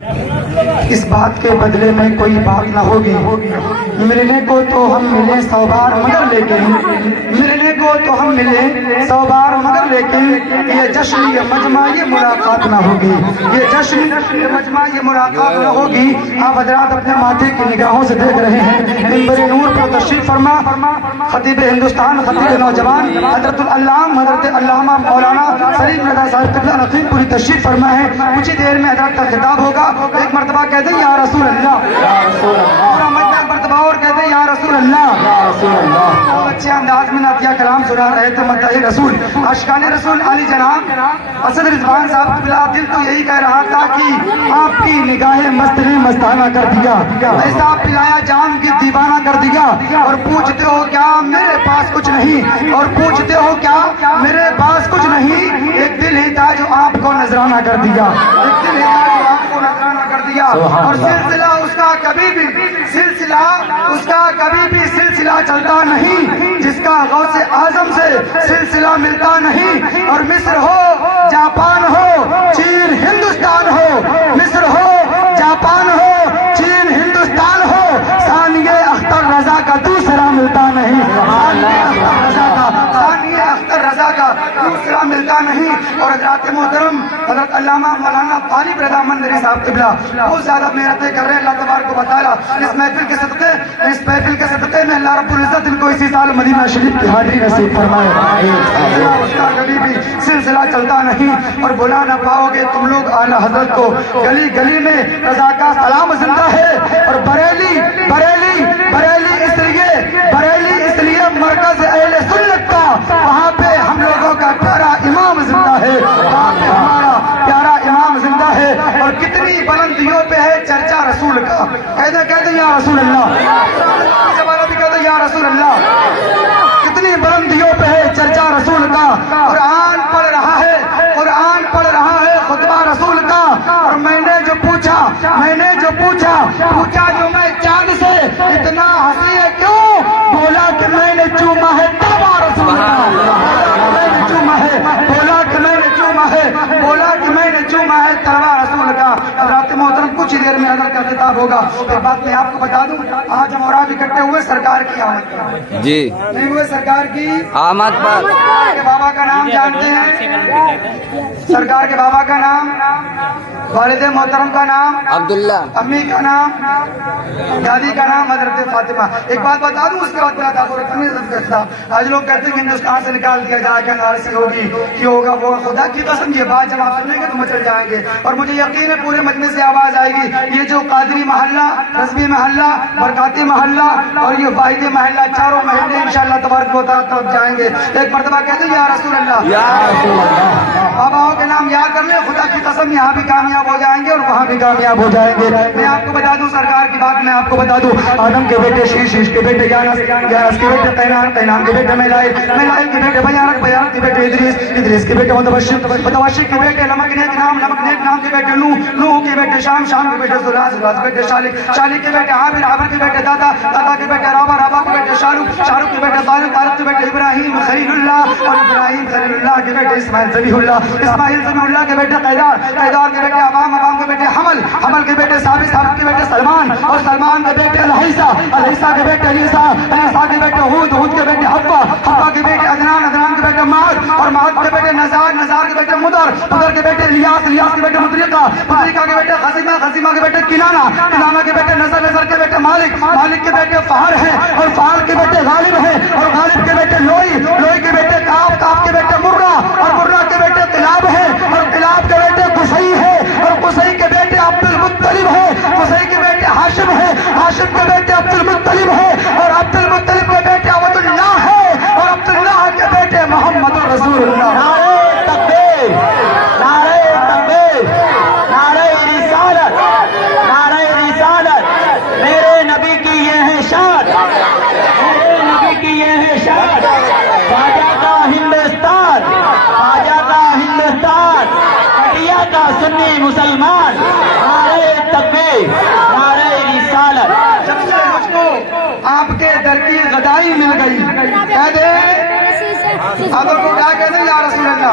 اس بات کے بدلے میں کوئی بات نہ ہوگی، ملنے کو تو ہم ملے 100 بار مگر لیکن ملنے کو تو ہم ملے 100 بار مگر لیکن یہ جشن یہ مجمع یہ ملاقات نہ ہوگی، یہ جشن یہ مجمع یہ ملاقات نہ ہوگی۔ آپ حضرات اپنے ماتھے کی نگاہوں سے دیکھ رہے ہیں منبر نور پر تشریف فرما خطیب ہندوستان خطیب نوجوان حضرت العلام حضرت علامہ مولانا سلیم رضا صاحب قبلہ نقیب پوری تشریف فرما ہے۔ کچھ ہی دیر میں حضرت کا خطاب ہوگا۔ ایک مرتبہ کہتے ہیں یا رسول اللہ، پورا مجمع ایک مرتبہ اور کہتے ہیں یا رسول اللہ۔ بہت اچھے انداز میں نعتیہ کلام سنا رہے تھے مداح رسول عاشقان رسول علی جناب اسد رضوان صاحب قبلہ دل تو یہی کہہ رہا تھا کہ آپ کی نگاہیں مست نے مستانہ کر دیا، ایسا پلایا جام کی دیوانہ کر دیا، اور پوچھتے ہو کیا میرے پاس کچھ نہیں، اور پوچھتے ہو کیا میرے پاس کچھ نہیں، ایک دل ہی تھا جو آپ کو نذرانہ کر دیا، ایک دل ہی تھا جو آپ کو نذرانہ کر دیا، اور سلسلہ اس کا کبھی بھی سلسلہ چلتا نہیں جس کا غوث اعظم سے سلسلہ ملتا نہیں۔ اور مصر ہو جاپان ہو چین ہندوستان ہو، مصر ہو جاپان ہو چین ہندوستان ہو، ثانیہ اختر رضا کا دوسرا ملتا نہیں، ثانیہ اختر رضا کا دوسرا ملتا نہیں۔ اور حضرات محترم حضرت علامہ مولانا طالب رضا مندری صاحب قبلہ بہت زیادہ محنتیں کر رہے ہیں، اللہ تبارک و تعالیٰ اس محفل کے صدقے میں اللہ رب العزت ان کو اسی سال مدینہ شریف کی حاضری نصیب فرمائے۔ اس کا کبھی بھی سلسلہ چلتا نہیں، اور بلا نہ پاؤ گے تم لوگ اعلیٰ حضرت کو، گلی گلی میں رضا کا سلام زندہ ہے، اور بریلی اس لیے مرکز اہل سنت کا، وہاں پہ ہم لوگوں کا پیارا امام زندہ ہے، وہاں پہ ہمارا پیارا امام زندہ ہے۔ اور کتنی بلندیوں پہ ہے چرچا رسول کا، کہتے یا رسول اللہ، کہتے یا رسول اللہ، کتنی بلندیوں پہ ہے چرچا رسول کا، قرآن پڑھ رہا ہے خطبہ رسول کا۔ اور میں نے جو پوچھا جو میں چاند سے اتنا ہنسی ہے کیوں، بولا کہ میں نے چوما ہے تابا رسول کا، بولا کہ میں نے چوما ہے تابا رسول کا۔ حضرات محترم کچھ دیر میں حضرت کا خطاب ہوگا۔ ایک بات میں آپ کو بتا دوں، آج ہم اور آپ اکٹھے ہوئے سرکار کی آمد پر، جی نہیں ہوئے سرکار کی آمد پر۔ کے بابا کا نام جانتے ہیں؟ سرکار کے بابا کا نام، والد محترم کا نام عبداللہ، امی کا نام، دادی کا نام حضرت فاطمہ۔ ایک بات بتا دوں اس کے بعد بتا دوں، آج لوگ کہتے ہیں کہ ہندوستان سے نکال دیا جائے گا، نارسی ہوگی، یہ ہوگا وہ، خدا کی قسم یہ بات جب آپ سنیں گے تو مچل جائیں گے، اور مجھے یقین ہے پورے مجمع سے آواز آئے گی۔ یہ جو قادری محلہ، رضوی محلہ، برکاتی محلہ اور یہ واحد محلہ، چاروں محلے انشاءاللہ تبارک و تعالیٰ طرف جائیں گے۔ ایک مرتبہ کہتے ہیں یا رسول اللہ، باباؤں کے نام یاد کر لیں، خدا کی قسم یہاں بھی کامیاب ہو جائیں گے اور وہاں بھی کامیاب ہو جائیں گے۔ میں آپ کو بتا دوں سرکار کی بات، میں آپ کو بتا دوں، آدم کے بیٹے شیش کے بیٹے یانس کے بیٹے قینان کے بیٹے میلائل کے بیٹے بیانک کے بیٹے ادریس کے بیٹے متوشی کے بیٹے لمک نیک نام کے بیٹے نوح کے بیٹے شام کے بیٹے زلاز کے بیٹے شالک کے بیٹے عامر کے بیٹے دادا کے بیٹے رابع کے بیٹے شاروق کے بیٹے طارق کے بیٹے ابراہیم خلیل اللہ، اور ابراہیم خلیل اللہ کے بیٹے اسماعیل ذبیح اللہ کے بیٹے قیدار کے بیٹے عوام کے بیٹے حمل کے بیٹے ثابت کے بیٹے سلمان، اور سلمان کے بیٹے الحیسہ کے بیٹے علیسہ کے بیٹے ہود کے بیٹے حبہ کے بیٹے عدنان کے بیٹے معد، اور معد کے بیٹے نزار کے بیٹے مدر کے بیٹے الیاس کے بیٹے مدرکہ کے بیٹے خزیمہ کے بیٹے کنانہ کے بیٹے نظر کے بیٹے مالک کے بیٹے فہر ہیں، اور فہر کے بیٹے غالب ہیں، اور غالب کے بیٹے لوئی کے بیٹے کاف کے بیٹے مرہ، اور مرہ کے بیٹے قلاب ہیں، اور قلاب کے بیٹے قصی ہے، اور قصی کے بیٹے عبد المطلب ہے، قصی کے بیٹے ہاشم ہے، ہاشم کے بیٹے عبد المطلب ہے، اور عبد المطلب کے بیٹے عبد اللہ ہے، اور عبد اللہ کے بیٹے محمد رسول اللہ۔ نعرہ تکبیر، نعرہ تکبیر، نعرہ رسالت، نعرہ رسالت، میرے نبی کی یہ ہے شان، میرے نبی کی یہ ہے شان، خواجہ کا ہندوستان، خواجہ کا ہندوستان، کٹیا کا سنی مسلمان، نعرہ تکبیر، نعرہ رسالت۔ جب سے مجھ کو آپ کے در کی غدائی مل گئی، کہہ دے آپ کو کیا کہتے ہیں یا رسول اللہ،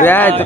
Right,